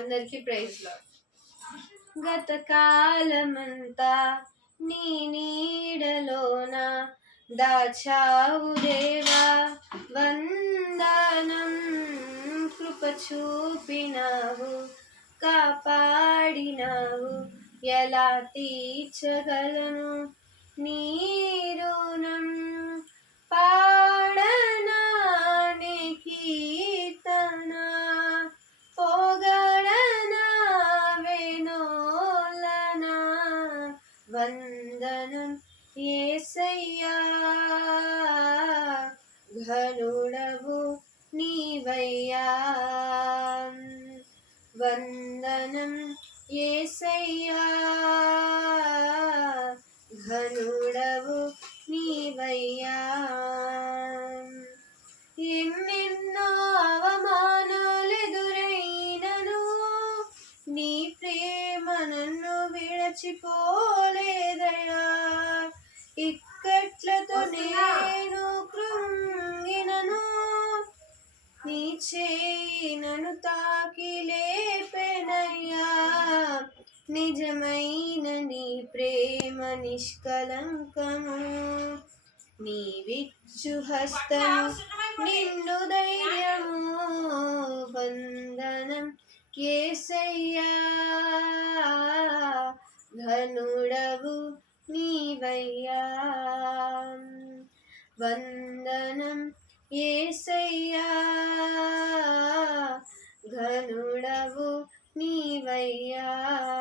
అందరికి ప్రైజ్లో గత కాలమంతా నీ నీడలోన దాచావు దేవా వందనం కృప చూపినావు కాపాడినావు ఎలా తీర్చగలను నీ వందనం ఏసయ్యా ఘనుడవు నీవయ్యా వందనం ఏసయ్యా ఘనుడవు నీవయ్యా ఎన్నెన్నో అవమానాలెదురైనను నీ ప్రేమనను విడచిపోలేదయా ఇక్కట్లతో నేను కృంగినను. నీ చేయి నన్ను తాకి లేపెనయ్యా. నిజమైన నీ ప్రేమ నిష్కలంకము. నీ విచ్చు హస్తము నిన్ను ధైర్యము. వందనం ఏసయ్యా ఘనుడవు నీవయ్యా. వందనం ఏసయ్యా. ఘనుడవు నీవయ్యా.